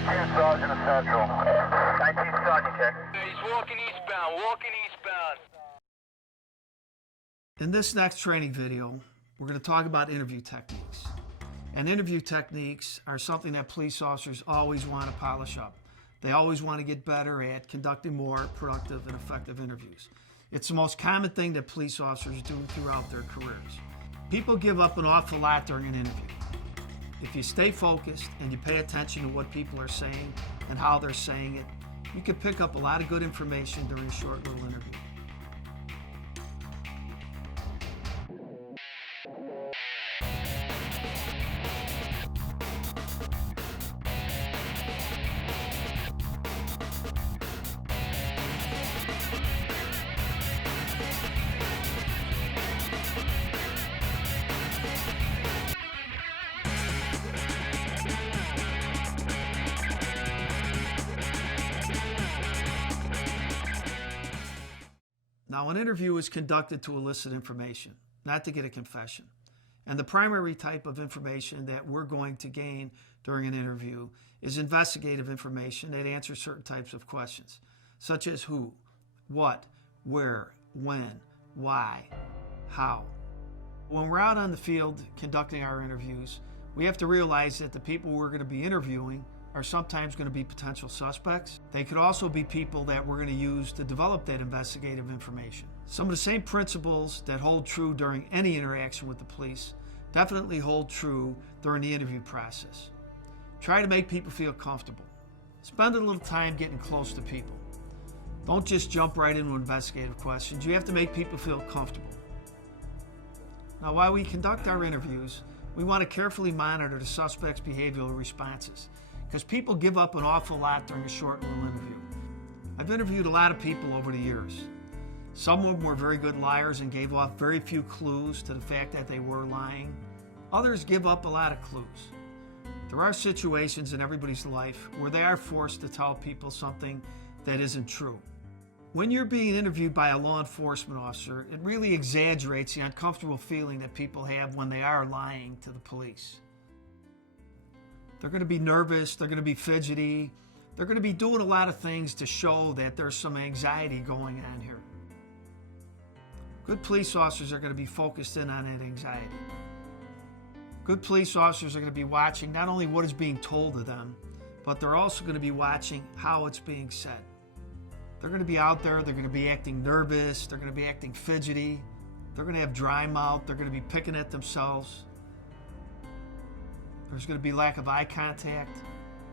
19 Sergeant of Central. 19 Sergeant, check. He's walking eastbound. In this next training video, we're going to talk about interview techniques. And interview techniques are something that police officers always want to polish up. They always want to get better at conducting more productive and effective interviews. It's the most common thing that police officers do throughout their careers. People give up an awful lot during an interview. If you stay focused and you pay attention to what people are saying and how they're saying it, you can pick up a lot of good information during a short little interview. Now, an interview is conducted to elicit information, not to get a confession. And the primary type of information that we're going to gain during an interview is investigative information that answers certain types of questions, such as who, what, where, when, why, how. When we're out on the field conducting our interviews, we have to realize that the people we're going to be interviewing are sometimes going to be potential suspects. They could also be people that we're going to use to develop that investigative information. Some of the same principles that hold true during any interaction with the police definitely hold true during the interview process. Try to make people feel comfortable. Spend a little time getting close to people. Don't just jump right into investigative questions. You have to make people feel comfortable. Now, while we conduct our interviews, we want to carefully monitor the suspect's behavioral responses, because people give up an awful lot during a short little interview. I've interviewed a lot of people over the years. Some of them were very good liars and gave off very few clues to the fact that they were lying. Others give up a lot of clues. There are situations in everybody's life where they are forced to tell people something that isn't true. When you're being interviewed by a law enforcement officer, it really exaggerates the uncomfortable feeling that people have when they are lying to the police. They're going to be nervous, they're going to be fidgety, they're going to be doing a lot of things to show that there's some anxiety going on here. Good police officers are going to be focused in on that anxiety. Good police officers are going to be watching not only what is being told to them, but they're also going to be watching how it's being said. They're going to be out there, they're going to be acting nervous, they're going to be acting fidgety, they're going to have dry mouth, they're going to be picking at themselves. There's going to be lack of eye contact.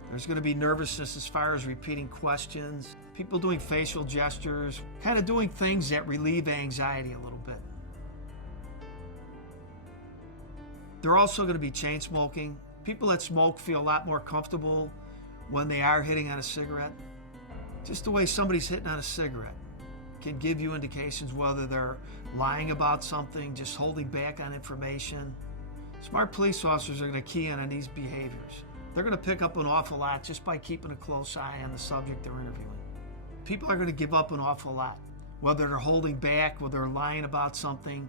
There's going to be nervousness as far as repeating questions. People doing facial gestures, kind of doing things that relieve anxiety a little bit. They're also going to be chain smoking. People that smoke feel a lot more comfortable when they are hitting on a cigarette. Just the way somebody's hitting on a cigarette can give you indications whether they're lying about something, just holding back on information. Smart police officers are going to key in on these behaviors. They're going to pick up an awful lot just by keeping a close eye on the subject they're interviewing. People are going to give up an awful lot, whether they're holding back, whether they're lying about something.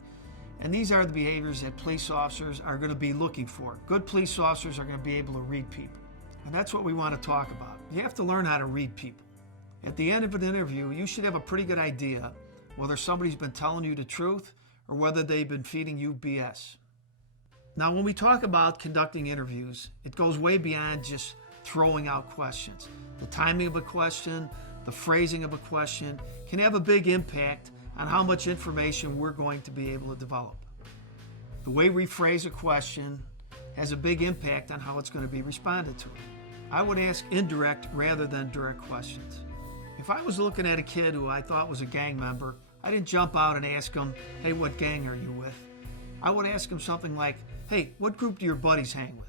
And these are the behaviors that police officers are going to be looking for. Good police officers are going to be able to read people. And that's what we want to talk about. You have to learn how to read people. At the end of an interview, you should have a pretty good idea whether somebody's been telling you the truth or whether they've been feeding you BS. Now, when we talk about conducting interviews, it goes way beyond just throwing out questions. The timing of a question, the phrasing of a question can have a big impact on how much information we're going to be able to develop. The way we phrase a question has a big impact on how it's going to be responded to. I would ask indirect rather than direct questions. If I was looking at a kid who I thought was a gang member, I didn't jump out and ask him, "Hey, what gang are you with?" I would ask him something like, "Hey, what group do your buddies hang with?"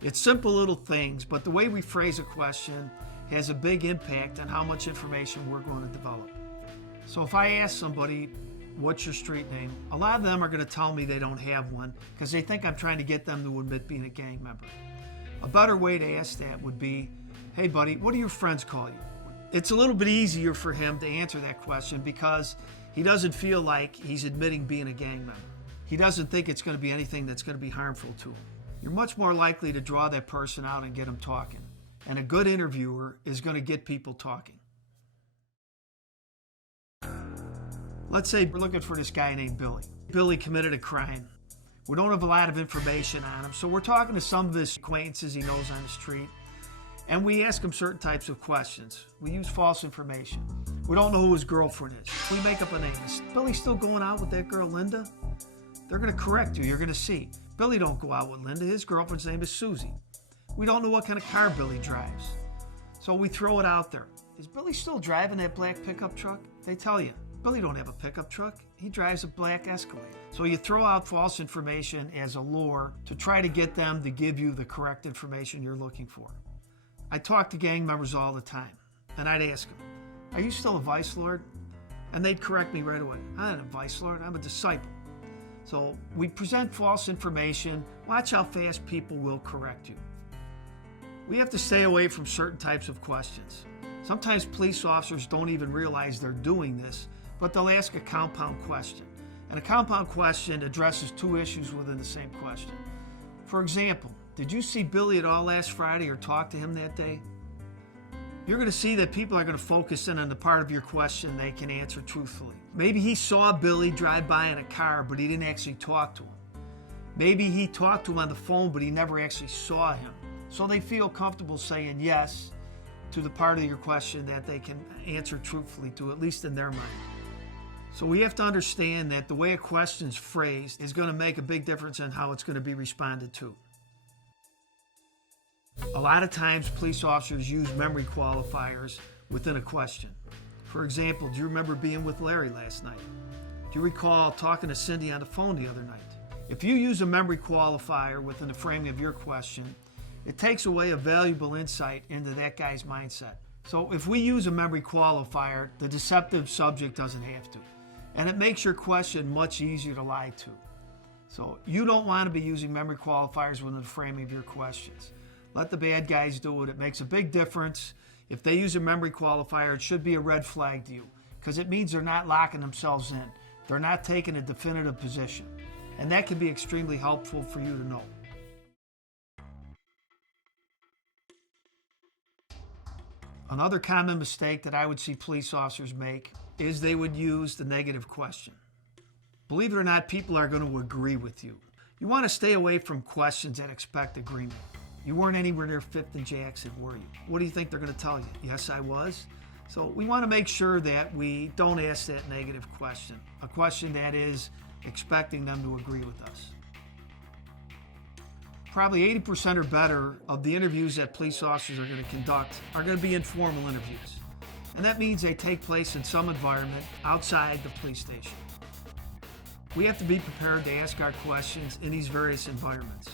It's simple little things, but the way we phrase a question has a big impact on how much information we're going to develop. So if I ask somebody, "What's your street name?" a lot of them are going to tell me they don't have one because they think I'm trying to get them to admit being a gang member. A better way to ask that would be, "Hey buddy, what do your friends call you?" It's a little bit easier for him to answer that question because he doesn't feel like he's admitting being a gang member. He doesn't think it's going to be anything that's going to be harmful to him. You're much more likely to draw that person out and get them talking. And a good interviewer is going to get people talking. Let's say we're looking for this guy named Billy. Billy committed a crime. We don't have a lot of information on him, so we're talking to some of his acquaintances he knows on the street, and we ask him certain types of questions. We use false information. We don't know who his girlfriend is. We make up a name. Is Billy still going out with that girl, Linda? They're going to correct you. You're going to see. Billy don't go out with Linda. His girlfriend's name is Susie. We don't know what kind of car Billy drives. So we throw it out there. Is Billy still driving that black pickup truck? They tell you, Billy don't have a pickup truck. He drives a black Escalade. So you throw out false information as a lure to try to get them to give you the correct information you're looking for. I talk to gang members all the time, and I'd ask them, are you still a vice lord? And they'd correct me right away. I'm not a vice lord, I'm a disciple. So we present false information. Watch how fast people will correct you. We have to stay away from certain types of questions. Sometimes police officers don't even realize they're doing this, but they'll ask a compound question. And a compound question addresses two issues within the same question. For example, did you see Billy at all last Friday or talk to him that day? You're going to see that people are going to focus in on the part of your question they can answer truthfully. Maybe he saw Billy drive by in a car, but he didn't actually talk to him. Maybe he talked to him on the phone, but he never actually saw him. So they feel comfortable saying yes to the part of your question that they can answer truthfully to, at least in their mind. So we have to understand that the way a question is phrased is going to make a big difference in how it's going to be responded to. A lot of times police officers use memory qualifiers within a question. For example, do you remember being with Larry last night? Do you recall talking to Cindy on the phone the other night? If you use a memory qualifier within the framing of your question, it takes away a valuable insight into that guy's mindset. So if we use a memory qualifier, the deceptive subject doesn't have to. And it makes your question much easier to lie to. So you don't want to be using memory qualifiers within the framing of your questions. Let the bad guys do it. It makes a big difference. If they use a memory qualifier, it should be a red flag to you, because it means they're not locking themselves in. They're not taking a definitive position. And that can be extremely helpful for you to know. Another common mistake that I would see police officers make is they would use the negative question. Believe it or not, people are going to agree with you. You want to stay away from questions that expect agreement. You weren't anywhere near 5th and Jackson, were you? What do you think they're going to tell you? Yes, I was. So we want to make sure that we don't ask that negative question, a question that is expecting them to agree with us. Probably 80% or better of the interviews that police officers are going to conduct are going to be informal interviews. And that means they take place in some environment outside the police station. We have to be prepared to ask our questions in these various environments.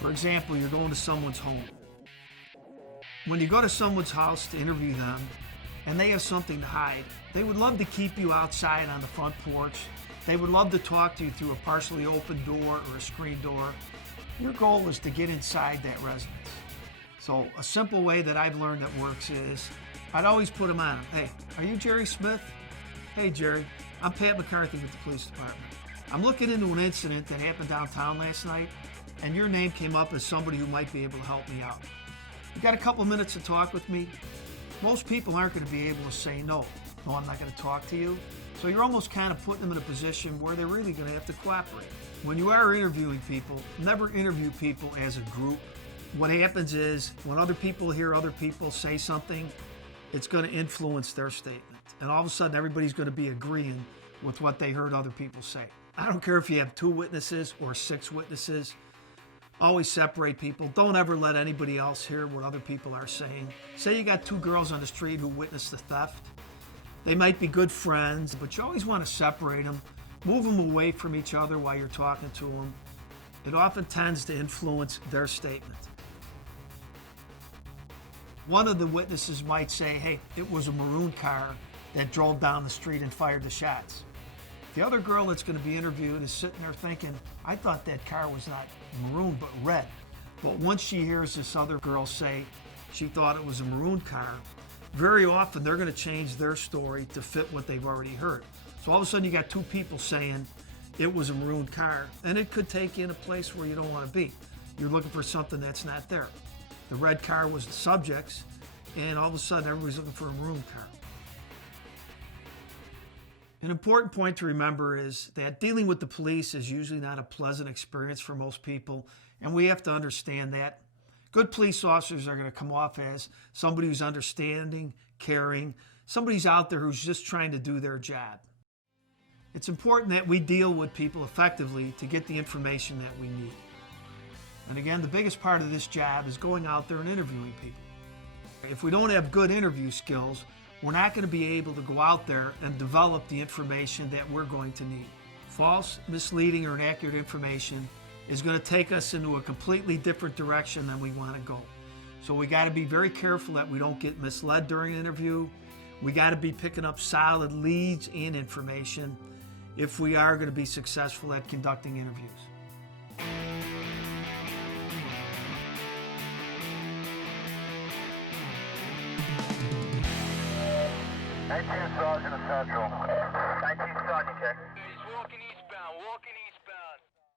For example, you're going to someone's home. When you go to someone's house to interview them and they have something to hide, they would love to keep you outside on the front porch. They would love to talk to you through a partially open door or a screen door. Your goal is to get inside that residence. So a simple way that I've learned that works is I'd always put them on. Hey, are you Jerry Smith? Hey, Jerry, I'm Pat McCarthy with the police department. I'm looking into an incident that happened downtown last night, and your name came up as somebody who might be able to help me out. You got a couple minutes to talk with me? Most people aren't going to be able to say no. No, I'm not going to talk to you. So you're almost kind of putting them in a position where they're really going to have to cooperate. When you are interviewing people, never interview people as a group. What happens is when other people hear other people say something, it's going to influence their statement. And all of a sudden, everybody's going to be agreeing with what they heard other people say. I don't care if you have 2 witnesses or 6 witnesses. Always separate people. Don't ever let anybody else hear what other people are saying. Say you got 2 girls on the street who witnessed the theft. They might be good friends, but you always want to separate them. Move them away from each other while you're talking to them. It often tends to influence their statement. One of the witnesses might say, hey, it was a maroon car that drove down the street and fired the shots. The other girl that's going to be interviewed is sitting there thinking, I thought that car was not maroon but red. But once she hears this other girl say she thought it was a maroon car, very often they're going to change their story to fit what they've already heard. So all of a sudden you got 2 people saying it was a maroon car, and it could take you in a place where you don't want to be. You're looking for something that's not there. The red car was the subject's, and all of a sudden everybody's looking for a maroon car. An important point to remember is that dealing with the police is usually not a pleasant experience for most people, and we have to understand that. Good police officers are going to come off as somebody who's understanding, caring, somebody who's out there who's just trying to do their job. It's important that we deal with people effectively to get the information that we need. And again, the biggest part of this job is going out there and interviewing people. If we don't have good interview skills, we're not going to be able to go out there and develop the information that we're going to need. False, misleading, or inaccurate information is going to take us into a completely different direction than we want to go. So we got to be very careful that we don't get misled during an interview. We got to be picking up solid leads and information if we are going to be successful at conducting interviews. 19 Sergeant of Central. 19 Sergeant, check.